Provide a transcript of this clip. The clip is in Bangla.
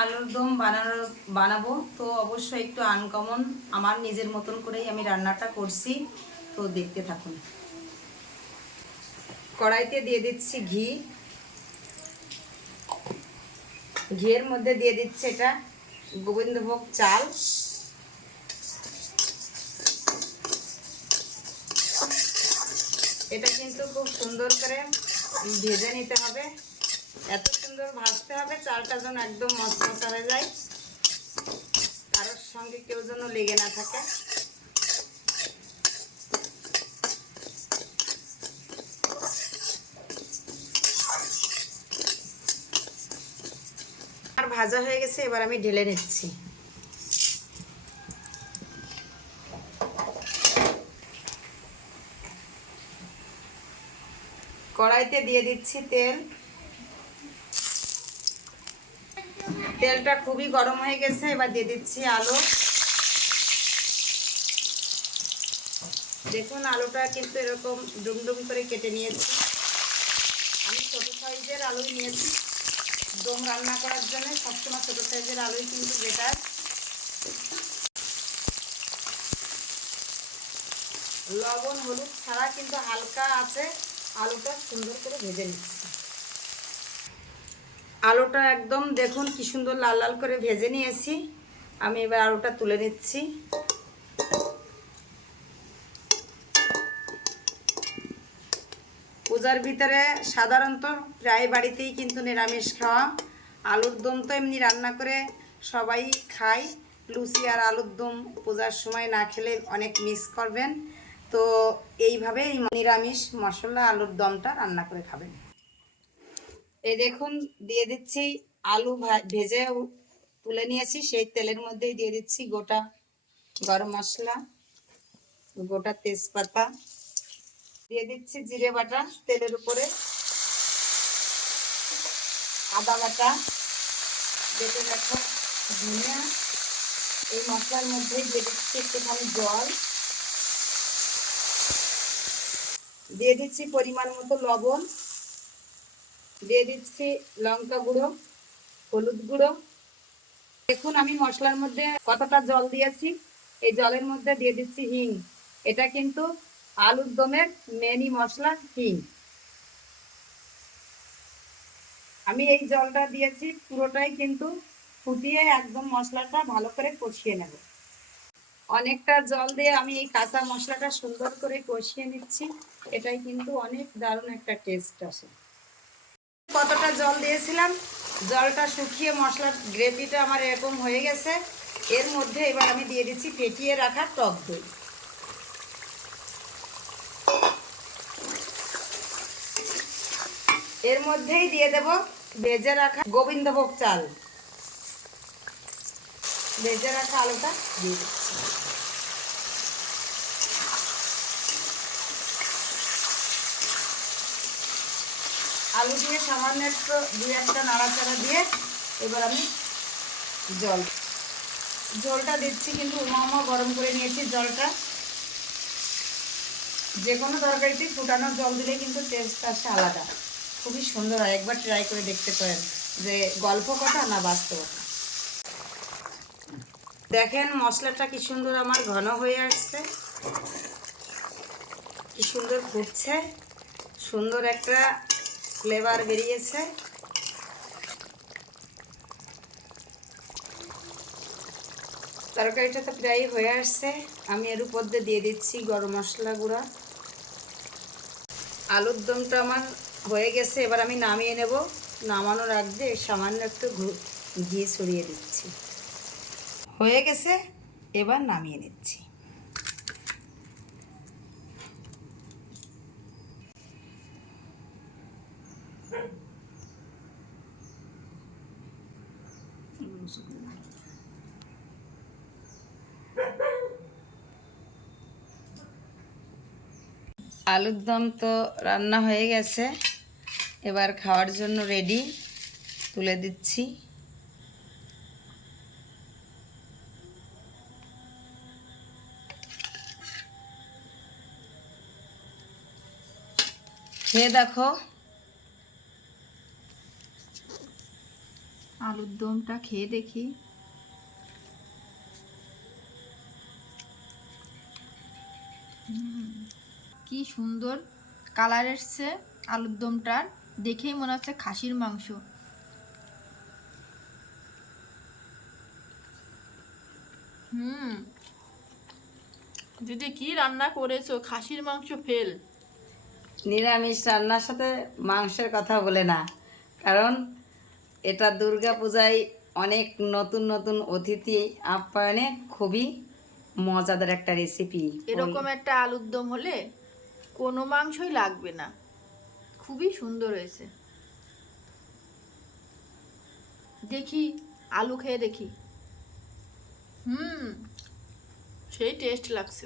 আলুর দম বানাবো তো অবশ্যই একটু আনকমন, আমার নিজের মতন করেই আমি রান্নাটা করছি, তো দেখতে থাকুন। কড়াইতে দিয়ে দিচ্ছি ঘি, ঘিয়ের মধ্যে দিয়ে দিচ্ছি এটা গোবিন্দভোগ চাল, এটা কিন্তু খুব সুন্দর করে ভেজে নিতে হবে, এত সুন্দর ভাজতে হবে চালটা যেন একদম মচমচা হয়ে যায়, কারোর সঙ্গে কেউ যেন লেগে না থাকে। আর ভাজা হয়ে গেছে, এবার আমি ঢেলে নিচ্ছি। কড়াইতে দিয়ে দিচ্ছি তেল, তেলটা খুবই গরম হয়ে গেছে, এবার দিয়ে দিচ্ছি আলু। দেখুন আলুটা কিন্তু এরকম ডুমডুম করে কেটে নিয়েছি, আমি ছোটো সাইজের আলুই নিয়েছি, দম রান্না করার জন্য সবসময় ছোটো সাইজের আলুই কিন্তু বেটার। লবণ হলুদ ছাড়া কিন্তু হালকা আছে আলুটা সুন্দর করে ভেজে নিচ্ছি। আলুটা একদম দেখুন কি সুন্দর লাল লাল করে ভেজে নিয়েছি, আমি এবার আলুটা তুলে নিচ্ছি। পূজার ভিতরে সাধারণত প্রায় বাড়িতেই কিন্তু নিরামিষ খাওয়া, আলুর দম তো এমনি রান্না করে সবাই খায়, লুচি আর আলুর দম পূজার সময় না খেলে অনেক মিস করবেন, তো এইভাবে নিরামিষ মশলা আলুর দমটা রান্না করে খাবেন। এই দেখুন দিয়ে দিচ্ছি আলু ভেজে তুলে নিয়েছি, সেই তেলের মধ্যেই দিয়ে দিচ্ছি গোটা গরম মশলা, গোটা তেজপাতা, দিয়ে দিচ্ছি জিরে বাটা তেলের উপরে, আদা বাটা, বেটে রাখা ধনিয়া, এই মশলার মধ্যেই দিয়ে দিচ্ছি একটুখানি জল, দিয়ে দিচ্ছি পরিমাণ মতো লবণ, দিয়ে দিচ্ছি লঙ্কা গুঁড়ো, হলুদ গুঁড়ো। দেখুন আমি মশলার মধ্যে কতটা জল দিয়েছি, এই জলের মধ্যে দিয়ে দিচ্ছি হিং, এটা কিন্তু আলুর দমের মেনই মশলা হিং। আমি এই জলটা দিয়েছি পুরোটাই কিন্তু ফুটিয়ে একদম মশলাটা ভালো করে কষিয়ে নেব। অনেকটা জল দিয়ে আমি এই কাঁচা মশলাটা সুন্দর করে কষিয়ে নিচ্ছি, এটাই কিন্তু অনেক দারুণ একটা টেস্ট আসে। কতটা জল দিয়েছিলাম, জলটা শুকিয়ে মশলার গ্রেভিটা আমার এরকম হয়ে গেছে, এর মধ্যে এবার আমি দিয়ে দিচ্ছি ফেটিয়ে রাখা টক দই। এর মধ্যেই দিয়ে দেব ভেজে রাখা গোবিন্দভোগ চাল, ভেজে রাখা আলুটা দিয়ে দিচ্ছি। আলু দিয়ে সামান্য একটু দুই একটা নাড়াচাড়া দিয়ে এবার আমি ঝোলটা দিচ্ছি, কিন্তু উমা গরম করে নিয়েছি জলটা। যে কোনো তরকারিতে ফুটানো জল দিলে কিন্তু টেস্ট আসে আলাদা, খুবই সুন্দর হয়, একবার ট্রাই করে দেখতে পারেন যে গল্প কথা না বাস্তবতা। দেখেন মশলাটা কি সুন্দর আমার ঘন হয়ে আসছে, কি সুন্দর ফুটছে, সুন্দর একটা ফ্লেভার বেরিয়েছে। তরকারিটা তো প্রায় হয়ে আসছে, আমি এর উপর দিয়ে দিচ্ছি গরম মশলা গুঁড়া। আলুর দমটা আমার হয়ে গেছে, এবার আমি নামিয়ে নেব, নামানোর আগে সামান্য একটু ঘি ছড়িয়ে দিচ্ছি। হয়ে গেছে, এবার নামিয়ে নিচ্ছি। আলুর দম তো রান্না হয়ে গেছে, এবার খাওয়ার জন্য রেডি, তুলে দিচ্ছি। খেয়ে দেখো, আলুর দমটা খেয়ে দেখি। কি সুন্দর কালার এসছে আলুর দমটার, দেখেই মনে হচ্ছে খাসির মাংস। দিদি কি রান্না করেছো? খাসির মাংস ফেল। নিরামিষ রান্নার সাথে মাংসের কথা বলে না, কারণ এটা দুর্গা পূজায় অনেক নতুন নতুন অতিথি আপ্যায়নে খুবই মজাদার একটা রেসিপি। এরকম একটা আলুর দম হলে কোনো মাংসই লাগবে না, খুবই সুন্দর হয়েছে। দেখি আলু খেয়ে দেখি। সেই টেস্ট লাগছে।